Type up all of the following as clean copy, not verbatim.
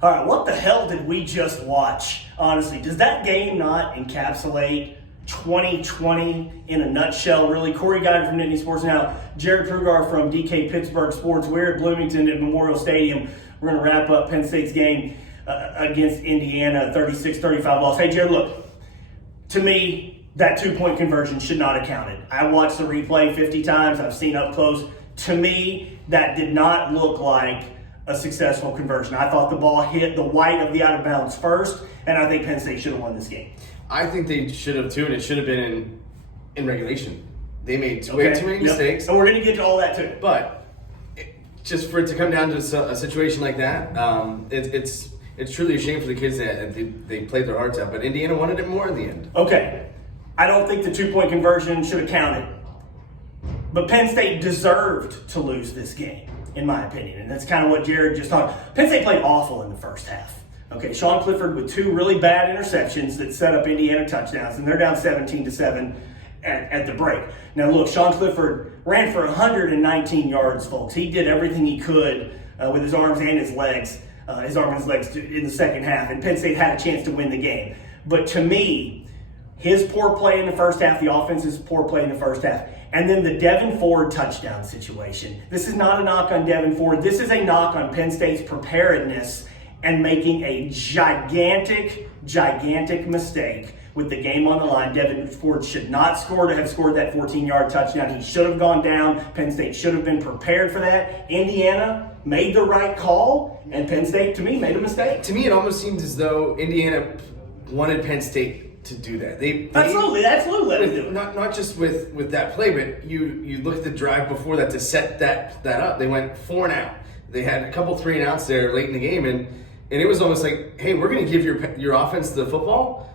All right, what the hell did we just watch? Honestly, does that game not encapsulate 2020 in a nutshell, really? Cory from Nittany Sports now. Jarrod Prugar from DK Pittsburgh Sports. We're at Bloomington at Memorial Stadium. We're going to wrap up Penn State's game against Indiana, 36-35 loss. Hey, Jarrod, look, to me, that two-point conversion should not have counted. I watched the replay 50 times. I've seen up close. To me, that did not look like a successful conversion. I thought the ball hit the white of the out of bounds first, and I think Penn State should have won this game. I think they should have too, and it should have been in regulation. They made way too many mistakes. And we're going to get to all that too. But just for it to come down to a situation like that, it's truly a shame for the kids that they played their hearts out. But Indiana wanted it more in the end. Okay. I don't think the two-point conversion should have counted. But Penn State deserved to lose this game, in my opinion. And that's kind of what Jarrod just talked. Penn State played awful in the first half. Okay, Sean Clifford with two really bad interceptions that set up Indiana touchdowns, and they're down 17-7 at the break. Now look, Sean Clifford ran for 119 yards, folks. He did everything he could with his arms and his legs, in the second half, and Penn State had a chance to win the game. But to me, his poor play in the first half, the offense's poor play in the first half, and then the Devin Ford touchdown situation. This is not a knock on Devin Ford. This is a knock on Penn State's preparedness and making a gigantic mistake with the game on the line. Devin Ford should not have scored that 14-yard touchdown. He should have gone down. Penn State should have been prepared for that. Indiana made the right call, and Penn State, to me, made a mistake. To me, it almost seems as though Indiana wanted Penn State to do that. Absolutely let them do it. Not just with that play, but you look at the drive before that to set that up. They went 4 and out. They had a couple 3 and outs there late in the game, and it was almost like, hey, we're going to give your offense the football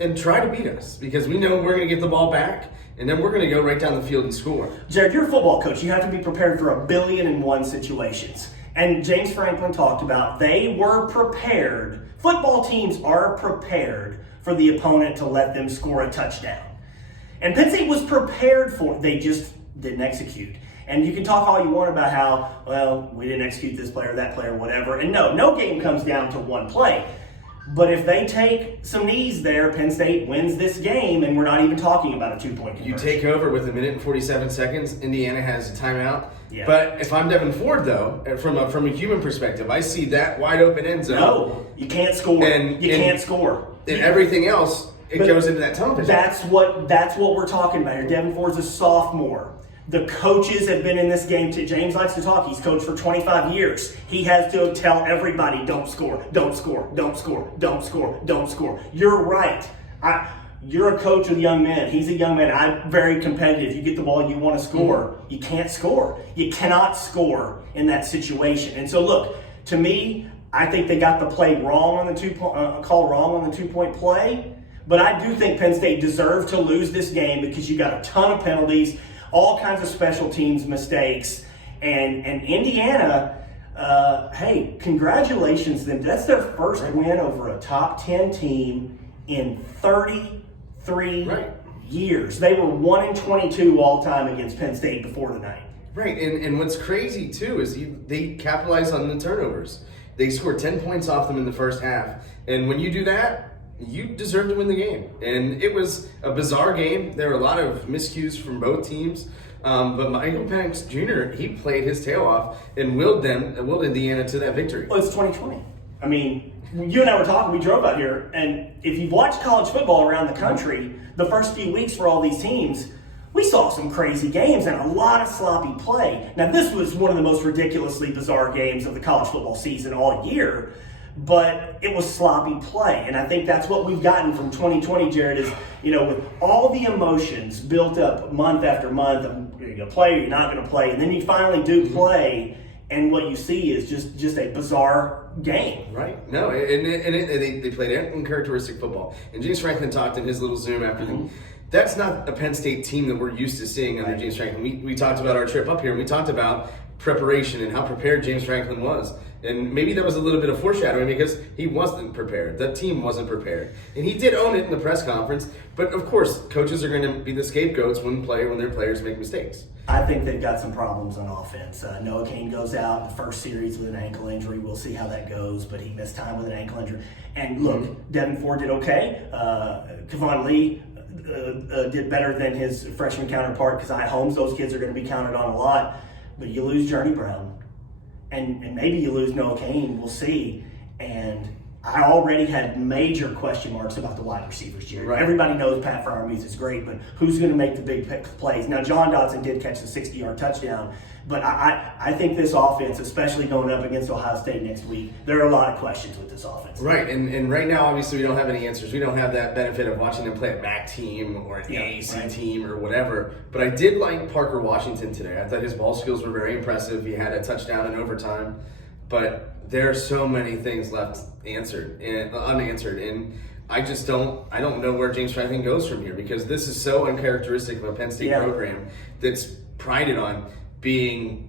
and try to beat us because we know we're going to get the ball back, and then we're going to go right down the field and score. Jarrod, you're a football coach. You have to be prepared for 1,000,000,001 situations. And James Franklin talked about they were prepared. Football teams are prepared for the opponent to let them score a touchdown. And Penn State was prepared for it. They just didn't execute. And you can talk all you want about how, well, we didn't execute this player, that player, whatever. And no game comes down to one play. But if they take some knees there, Penn State wins this game, and we're not even talking about a two-point conversion. You take over with 1 minute and 47 seconds. Indiana has a timeout. Yeah. But if I'm Devin Ford, though, from a human perspective, I see that wide open end zone. No, you can't score. You can't score. And everything else, it goes into that tunnel vision. That's what we're talking about here. Devin Ford's a sophomore. The coaches have been in this game too. James likes to talk. He's coached for 25 years. He has to tell everybody, don't score, don't score, don't score, don't score, don't score. You're right. You're a coach with young men. He's a young man. I'm very competitive. You get the ball, you want to score. You can't score. You cannot score in that situation. And so look, to me, I think they got the play wrong on the call wrong on the two-point play. But I do think Penn State deserved to lose this game because you got a ton of penalties, all kinds of special teams mistakes, and Indiana, hey, congratulations to them. That's their first win over a top 10 team in 33 years. They were 1-22 all time against Penn State before tonight. Right, and what's crazy too is they capitalized on the turnovers. They scored 10 points off them in the first half, and when you do that, you deserve to win the game. And it was a bizarre game. There were a lot of miscues from both teams. But Michael Penix Jr., he played his tail off and willed Indiana to that victory. Well, it's 2020. I mean, you and I were talking, we drove out here, and if you've watched college football around the country, the first few weeks for all these teams, we saw some crazy games and a lot of sloppy play. Now, this was one of the most ridiculously bizarre games of the college football season all year. But it was sloppy play. And I think that's what we've gotten from 2020, Jarrod, is, with all the emotions built up month after month, you're going to play or you're not going to play, and then you finally do play, and what you see is just a bizarre game. Right. No, they played uncharacteristic football. And James Franklin talked in his little Zoom after that's not a Penn State team that we're used to seeing under James Franklin. We talked about our trip up here, and we talked about preparation and how prepared James Franklin was. And maybe that was a little bit of foreshadowing because he wasn't prepared. The team wasn't prepared. And he did own it in the press conference. But of course, coaches are going to be the scapegoats when their players make mistakes. I think they've got some problems on offense. Noah Cain goes out in the first series with an ankle injury. We'll see how that goes, but he missed time with an ankle injury. And look, Devin Ford did okay. Kevon Lee did better than his freshman counterpart, Keziah Holmes. Those kids are going to be counted on a lot. But you lose Journey Brown, and maybe you lose Noah Cain. We'll see. And I already had major question marks about the wide receivers, Jarrod. Right. Everybody knows Pat Freiermuth is great, but who's going to make the big plays? Now, John Dodson did catch the 60-yard touchdown, but I think this offense, especially going up against Ohio State next week, there are a lot of questions with this offense. Right, and right now, obviously, we don't have any answers. We don't have that benefit of watching them play a MAC team or an AAC team or whatever. But I did like Parker Washington today. I thought his ball skills were very impressive. He had a touchdown in overtime. But there are so many things left unanswered, and I don't know where James Franklin goes from here, because this is so uncharacteristic of a Penn State program that's prided on being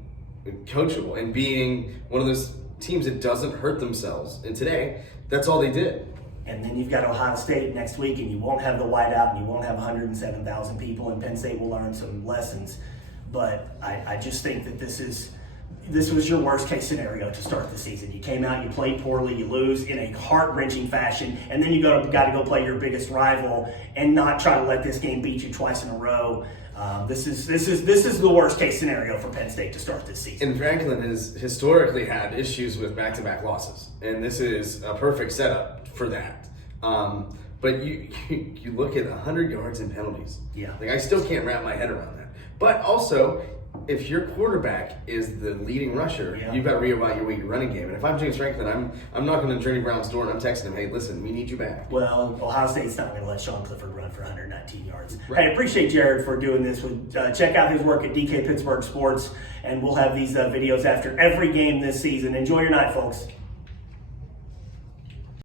coachable and being one of those teams that doesn't hurt themselves. And today, that's all they did. And then you've got Ohio State next week, and you won't have the whiteout, and you won't have 107,000 people, and Penn State will learn some lessons. But I just think that this was your worst case scenario to start the season. You came out, you played poorly, you lose in a heart-wrenching fashion, and then you got to go play your biggest rival and not try to let this game beat you twice in a row. This is the worst case scenario for Penn State to start this season. And Franklin has historically had issues with back-to-back losses, and this is a perfect setup for that. But you look at 100 yards and penalties. Yeah. Like, I still can't wrap my head around that. But also, if your quarterback is the leading rusher, you've got to reevaluate your running game. And if I'm James Franklin, I'm knocking on Journey Brown's door and I'm texting him, hey, listen, we need you back. Well, Ohio State's not going to let Sean Clifford run for 119 yards. Right. Hey, I appreciate Jarrod for doing this. Check out his work at DK Pittsburgh Sports, and we'll have these videos after every game this season. Enjoy your night, folks.